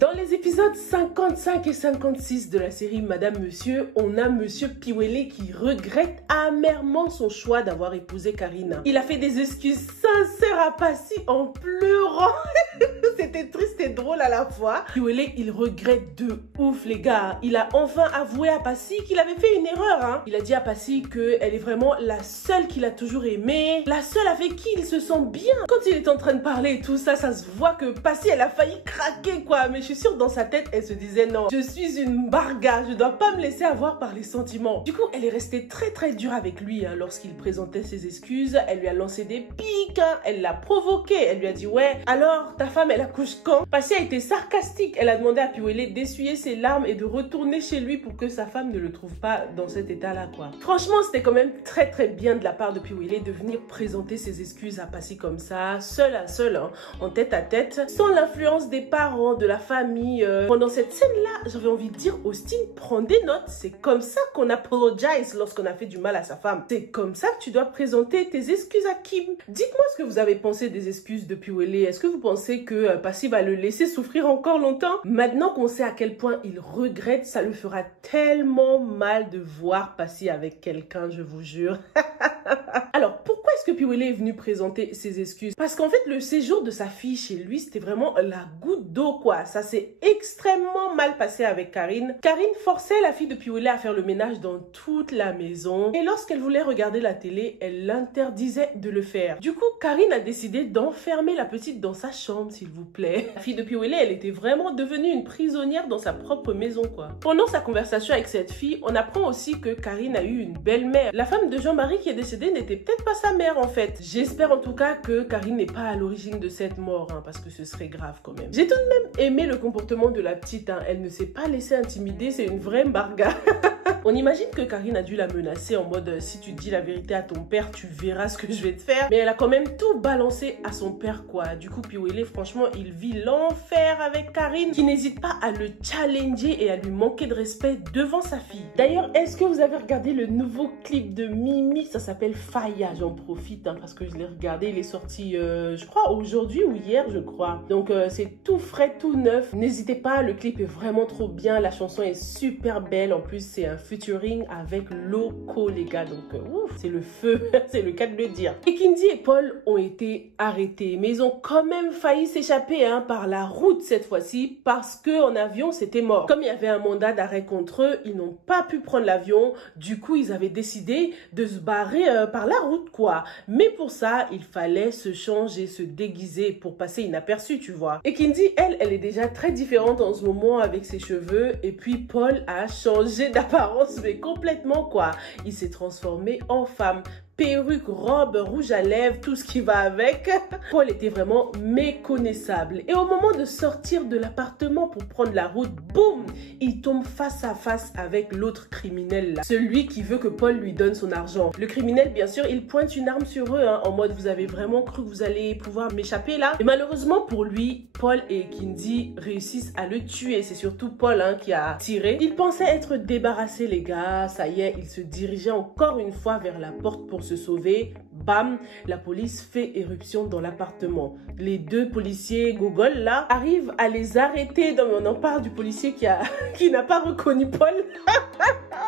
Dans les épisodes 55 et 56 de la série Madame Monsieur, on a Monsieur Piwele qui regrette amèrement son choix d'avoir épousé Karine. Il a fait des excuses sincères à Passy en pleurant. C'était triste et drôle à la fois. Piwele, il regrette de ouf les gars. Il a enfin avoué à Passy qu'il avait fait une erreur. Hein. Il a dit à Passy qu'elle est vraiment la seule qu'il a toujours aimée, la seule avec qui il se sent bien. Quand il est en train de parler et tout ça, ça se voit que Passy, elle a failli craquer quoi. Mais je suis sûre dans sa tête, elle se disait non, je suis une barga, je dois pas me laisser avoir par les sentiments. Du coup, elle est restée très dure avec lui hein, lorsqu'il présentait ses excuses. Elle lui a lancé des pics, hein, elle l'a provoqué. Elle lui a dit ouais, alors ta femme elle accouche quand? Passy a été sarcastique. Elle a demandé à Piwele d'essuyer ses larmes et de retourner chez lui pour que sa femme ne le trouve pas dans cet état-là quoi. Franchement, c'était quand même très bien de la part de Piwele de venir présenter ses excuses à Passy comme ça, seul à seul, hein, en tête à tête, sans l'influence des parents, de la famille. Pendant cette scène-là, j'avais envie de dire, Austin, prends des notes. C'est comme ça qu'on apologize lorsqu'on a fait du mal à sa femme. C'est comme ça que tu dois présenter tes excuses à Kim. Dites-moi ce que vous avez pensé des excuses de Piwele. Est-ce que vous pensez que Passy va le laisser souffrir encore longtemps? Maintenant qu'on sait à quel point il regrette, ça le fera tellement mal de voir Passy avec quelqu'un, je vous jure. Alors, pourquoi est-ce que Piwele est venu présenter ses excuses? Parce qu'en fait, le séjour de sa fille chez lui, c'était vraiment la goutte d'eau, quoi. Ça s'est extrêmement mal passé avec Karine. Karine forçait la fille de Piwele à faire le ménage dans toute la maison. Et lorsqu'elle voulait regarder la télé, elle l'interdisait de le faire. Du coup, Karine a décidé d'enfermer la petite dans sa chambre, s'il vous plaît. La fille de Piwele, elle était vraiment devenue une prisonnière dans sa propre maison, quoi. Pendant sa conversation avec cette fille, on apprend aussi que Karine a eu une belle-mère. La femme de Jean-Marie qui est décédée n'était peut-être pas sa mère, en fait. J'espère en tout cas que Karine n'est pas à l'origine de cette mort, hein, parce que ce serait grave quand même. J'ai tout de même aimé le comportement de la petite, hein. Elle ne s'est pas laissée intimider, c'est une vraie barga. On imagine que Karine a dû la menacer en mode si tu dis la vérité à ton père, tu verras ce que je vais te faire. Mais elle a quand même tout balancé à son père quoi. Du coup, Piwele, franchement, il vit l'enfer avec Karine qui n'hésite pas à le challenger et à lui manquer de respect devant sa fille. D'ailleurs, est-ce que vous avez regardé le nouveau clip de Mimi? Ça s'appelle Faya. J'en profite hein, parce que je l'ai regardé. Il est sorti, je crois, aujourd'hui ou hier, je crois. Donc, c'est tout frais, tout neuf. N'hésitez pas, le clip est vraiment trop bien. La chanson est super belle. En plus, c'est un featuring avec Loco, les gars. Donc, ouf, c'est le feu. C'est le cas de le dire. Et Kindy et Paul ont été arrêtés. Mais ils ont quand même failli s'échapper hein, par la route cette fois-ci parce qu'en avion, c'était mort. Comme il y avait un mandat d'arrêt contre eux, ils n'ont pas pu prendre l'avion. Du coup, ils avaient décidé de se barrer par la route, quoi. Mais pour ça, il fallait se changer, se déguiser pour passer inaperçu, tu vois. Et Kindy, elle est déjà très différente en ce moment avec ses cheveux. Et puis, Paul a changé d'apparence, mais complètement, quoi. Il s'est transformé en femme. Perruque, robe, rouge à lèvres, tout ce qui va avec. Paul était vraiment méconnaissable. Et au moment de sortir de l'appartement pour prendre la route, boum, il tombe face à face avec l'autre criminel là. Celui qui veut que Paul lui donne son argent. Le criminel, bien sûr, il pointe une arme sur eux, hein, en mode vous avez vraiment cru que vous allez pouvoir m'échapper là. Et malheureusement pour lui, Paul et Kindy réussissent à le tuer. C'est surtout Paul hein, qui a tiré. Il pensait être débarrassé les gars. Ça y est, il se dirigeait encore une fois vers la porte pour se sauver. Bam, la police fait éruption dans l'appartement. Les deux policiers Gogol là arrivent à les arrêter. Non mais on en parle du policier qui n'a pas reconnu Paul.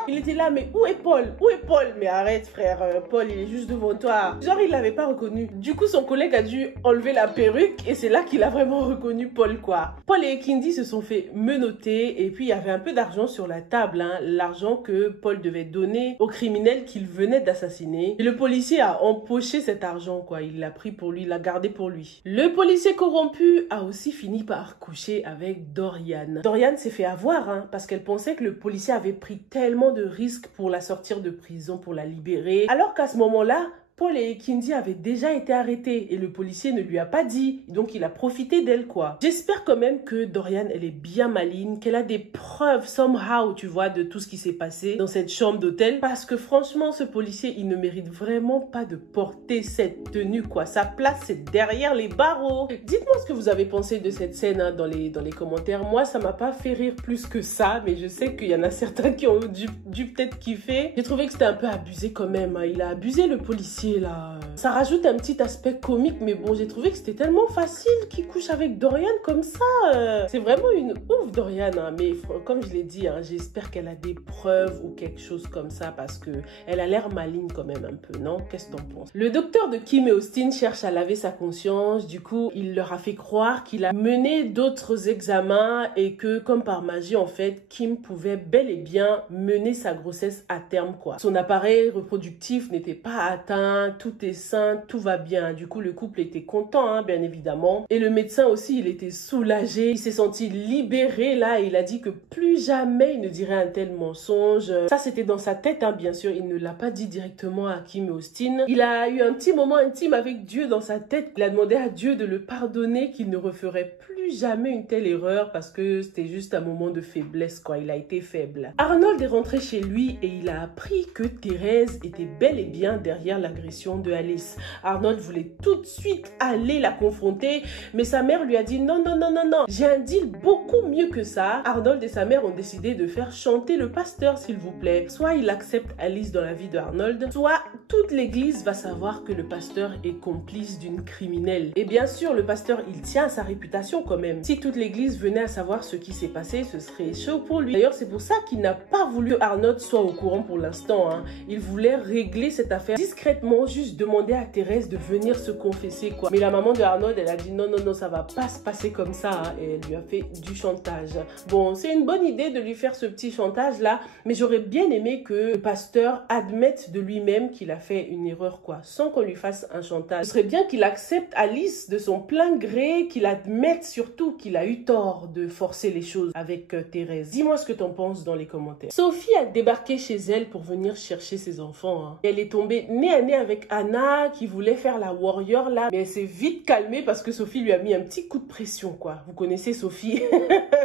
Il était là, mais où est Paul? Où est Paul? Mais arrête frère, Paul il est juste devant toi. Genre il l'avait pas reconnu. Du coup son collègue a dû enlever la perruque et c'est là qu'il a vraiment reconnu Paul quoi. Paul et Kindy se sont fait menotter et puis il y avait un peu d'argent sur la table, hein, l'argent que Paul devait donner au criminel qu'il venait d'assassiner. Et le policier a empoché cet argent quoi, il l'a pris pour lui, il l'a gardé pour lui. Le policier corrompu a aussi fini par coucher avec Dorian. Dorian s'est fait avoir hein, parce qu'elle pensait que le policier avait pris tellement de risques pour la sortir de prison, pour la libérer, alors qu'à ce moment-là, Paul et Kindy avaient déjà été arrêtés et le policier ne lui a pas dit. Donc, il a profité d'elle, quoi. J'espère quand même que Dorian, elle est bien maligne, qu'elle a des preuves, somehow, tu vois, de tout ce qui s'est passé dans cette chambre d'hôtel. Parce que franchement, ce policier, il ne mérite vraiment pas de porter cette tenue, quoi. Sa place, c'est derrière les barreaux. Dites-moi ce que vous avez pensé de cette scène hein, dans les commentaires. Moi, ça m'a pas fait rire plus que ça, mais je sais qu'il y en a certains qui ont dû peut-être kiffer. J'ai trouvé que c'était un peu abusé quand même. Hein. Il a abusé le policier. là. Ça rajoute un petit aspect comique, mais bon, j'ai trouvé que c'était tellement facile qu'il couche avec Dorian comme ça. C'est vraiment une ouf, Dorian, hein. Mais comme je l'ai dit, hein, j'espère qu'elle a des preuves ou quelque chose comme ça parce que elle a l'air maligne quand même un peu, non? Qu'est-ce que t'en penses? Le docteur de Kim et Austin cherche à laver sa conscience. Du coup, il leur a fait croire qu'il a mené d'autres examens et que, comme par magie, en fait, Kim pouvait bel et bien mener sa grossesse à terme, quoi. Son appareil reproductif n'était pas atteint, tout est sain, tout va bien. Du coup, le couple était content, hein, bien évidemment. Et le médecin aussi, il était soulagé. Il s'est senti libéré, là, et il a dit que plus jamais il ne dirait un tel mensonge. Ça, c'était dans sa tête, hein, bien sûr. Il ne l'a pas dit directement à Kim et Austin. Il a eu un petit moment intime avec Dieu dans sa tête. Il a demandé à Dieu de le pardonner, qu'il ne referait plus jamais une telle erreur parce que c'était juste un moment de faiblesse, quoi. Il a été faible. Arnold est rentré chez lui et il a appris que Thérèse était bel et bien derrière l'agression de Alice. Arnold voulait tout de suite aller la confronter, mais sa mère lui a dit non, non, non, non, non. J'ai un deal beaucoup mieux que ça. Arnold et sa mère ont décidé de faire chanter le pasteur, s'il vous plaît. Soit il accepte Alice dans la vie de Arnold, soit toute l'église va savoir que le pasteur est complice d'une criminelle. Et bien sûr, le pasteur, il tient à sa réputation quand même. Si toute l'église venait à savoir ce qui s'est passé, ce serait chaud pour lui. D'ailleurs, c'est pour ça qu'il n'a pas voulu que Arnold soit au courant pour l'instant, hein. Il voulait régler cette affaire discrètement, juste demander à Thérèse de venir se confesser, quoi. Mais la maman de Arnold, elle a dit non, non, non, ça va pas se passer comme ça, hein, et elle lui a fait du chantage. Bon, c'est une bonne idée de lui faire ce petit chantage-là, mais j'aurais bien aimé que le pasteur admette de lui-même qu'il a fait une erreur, quoi, sans qu'on lui fasse un chantage. Ce serait bien qu'il accepte Alice de son plein gré, qu'il admette surtout qu'il a eu tort de forcer les choses avec Thérèse. Dis-moi ce que t'en penses dans les commentaires. Sophie a débarqué chez elle pour venir chercher ses enfants, hein. Elle est tombée nez à nez avec Anna qui voulait faire la warrior là, mais elle s'est vite calmée parce que Sophie lui a mis un petit coup de pression, quoi. Vous connaissez Sophie.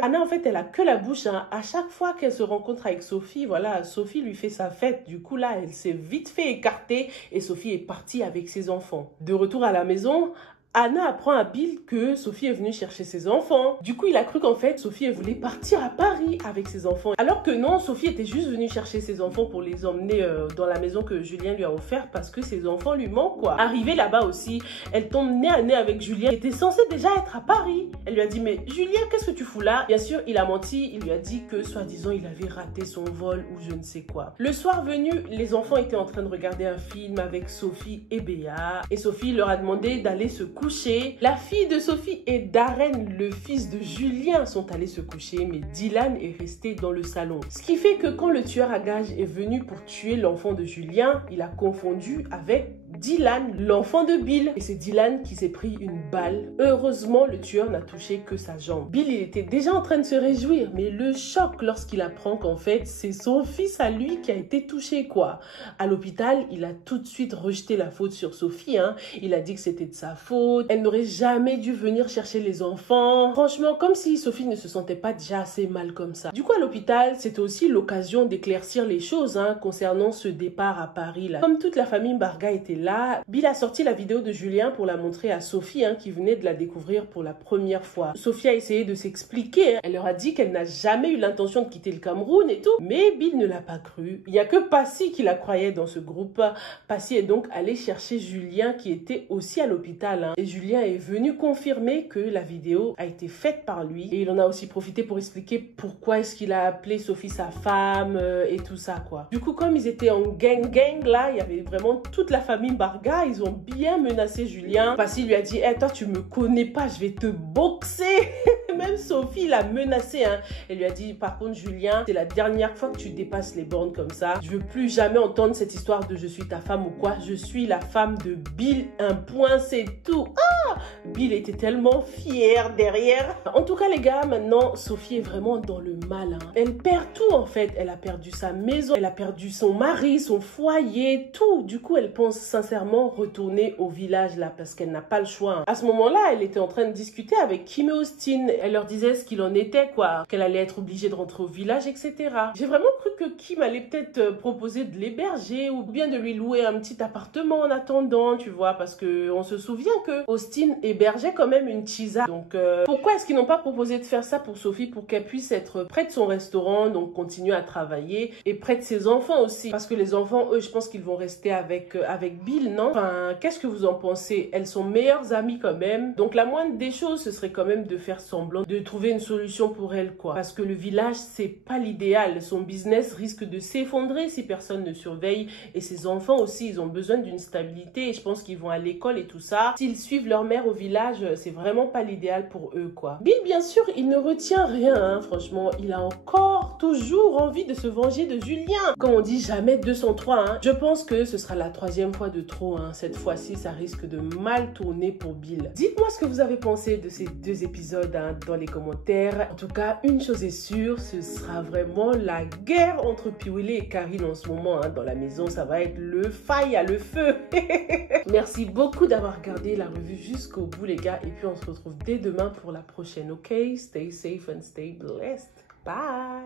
Anna, en fait, elle a que la bouche, hein. À chaque fois qu'elle se rencontre avec Sophie, voilà, Sophie lui fait sa fête. Du coup là, elle s'est vite fait écarter et Sophie est partie avec ses enfants. De retour à la maison, Anna apprend à Bill que Sophie est venue chercher ses enfants. Du coup, il a cru qu'en fait, Sophie elle voulait partir à Paris avec ses enfants. Alors que non, Sophie était juste venue chercher ses enfants pour les emmener dans la maison que Julien lui a offert parce que ses enfants lui manquent, quoi. Arrivée là-bas aussi, elle tombe nez à nez avec Julien qui était censé déjà être à Paris. Elle lui a dit, mais Julien, qu'est-ce que tu fous là? Bien sûr, il a menti. Il lui a dit que, soi-disant, il avait raté son vol ou je ne sais quoi. Le soir venu, les enfants étaient en train de regarder un film avec Sophie et Béa. Et Sophie leur a demandé d'aller se coucher. La fille de Sophie et Darren, le fils de Julien, sont allés se coucher, mais Dylan est resté dans le salon. Ce qui fait que quand le tueur à gages est venu pour tuer l'enfant de Julien, il a confondu avec Dylan, l'enfant de Bill. Et c'est Dylan qui s'est pris une balle. Heureusement, le tueur n'a touché que sa jambe. Bill, il était déjà en train de se réjouir, mais le choc lorsqu'il apprend qu'en fait, c'est son fils à lui qui a été touché, quoi. À l'hôpital, il a tout de suite rejeté la faute sur Sophie, hein. Il a dit que c'était de sa faute. Elle n'aurait jamais dû venir chercher les enfants. Franchement, comme si Sophie ne se sentait pas déjà assez mal comme ça. Du coup, à l'hôpital, c'était aussi l'occasion d'éclaircir les choses, hein, concernant ce départ à Paris, là. Comme toute la famille Barga était là, Bill a sorti la vidéo de Julien pour la montrer à Sophie, hein, qui venait de la découvrir pour la première fois. Sophie a essayé de s'expliquer, hein. Elle leur a dit qu'elle n'a jamais eu l'intention de quitter le Cameroun et tout, mais Bill ne l'a pas cru. Il n'y a que Passy qui la croyait dans ce groupe. Passy est donc allé chercher Julien qui était aussi à l'hôpital, hein. Et Julien est venu confirmer que la vidéo a été faite par lui et il en a aussi profité pour expliquer pourquoi est-ce qu'il a appelé Sophie sa femme et tout ça, quoi. Du coup, comme ils étaient en gang là, il y avait vraiment toute la famille Barga, ils ont bien menacé Julien. Passy lui a dit, hey, toi tu me connais pas, je vais te boxer. Même Sophie l'a menacé, hein. Elle lui a dit, par contre Julien, c'est la dernière fois que tu dépasses les bornes comme ça. Je veux plus jamais entendre cette histoire de je suis ta femme ou quoi. Je suis la femme de Bill, un point, c'est tout. Ah! Bill était tellement fier derrière. En tout cas les gars, maintenant Sophie est vraiment dans le mal, hein. Elle perd tout en fait. Elle a perdu sa maison, elle a perdu son mari, son foyer, tout. Du coup elle pense sincèrement retourner au village là parce qu'elle n'a pas le choix, hein. À ce moment-là, elle était en train de discuter avec Kim et Austin. Elle leur disait ce qu'il en était, quoi, qu'elle allait être obligée de rentrer au village, etc. J'ai vraiment cru que Kim allait peut-être proposer de l'héberger ou bien de lui louer un petit appartement en attendant, tu vois, parce que on se souvient que Austin hébergeait quand même une Chisa. Donc pourquoi est-ce qu'ils n'ont pas proposé de faire ça pour Sophie, pour qu'elle puisse être près de son restaurant, donc continuer à travailler et près de ses enfants aussi, parce que les enfants, eux, je pense qu'ils vont rester avec Bill, non? Enfin, qu'est-ce que vous en pensez? Elles sont meilleures amies quand même, donc la moindre des choses, ce serait quand même de faire semblant, de trouver une solution pour elle, quoi, parce que le village, c'est pas l'idéal. Son business risque de s'effondrer si personne ne surveille, et ses enfants aussi, ils ont besoin d'une stabilité, et je pense qu'ils vont à l'école et tout ça. S'ils suivent leur mère au village, c'est vraiment pas l'idéal pour eux, quoi. Bill, bien sûr, il ne retient rien, hein, franchement, il a encore toujours envie de se venger de Julien. Comme on dit, jamais 203, hein. Je pense que ce sera la 3e fois de trop, hein. Cette fois-ci, ça risque de mal tourner pour Bill. Dites-moi ce que vous avez pensé de ces 2 épisodes, hein, dans les commentaires. En tout cas, une chose est sûre, ce sera vraiment la guerre entre Piwele et Karine en ce moment, hein, dans la maison. Ça va être le faille à le feu. Merci beaucoup d'avoir regardé la revue jusqu'au bout, les gars. Et puis, on se retrouve dès demain pour la prochaine, ok? Stay safe and stay blessed. Bye!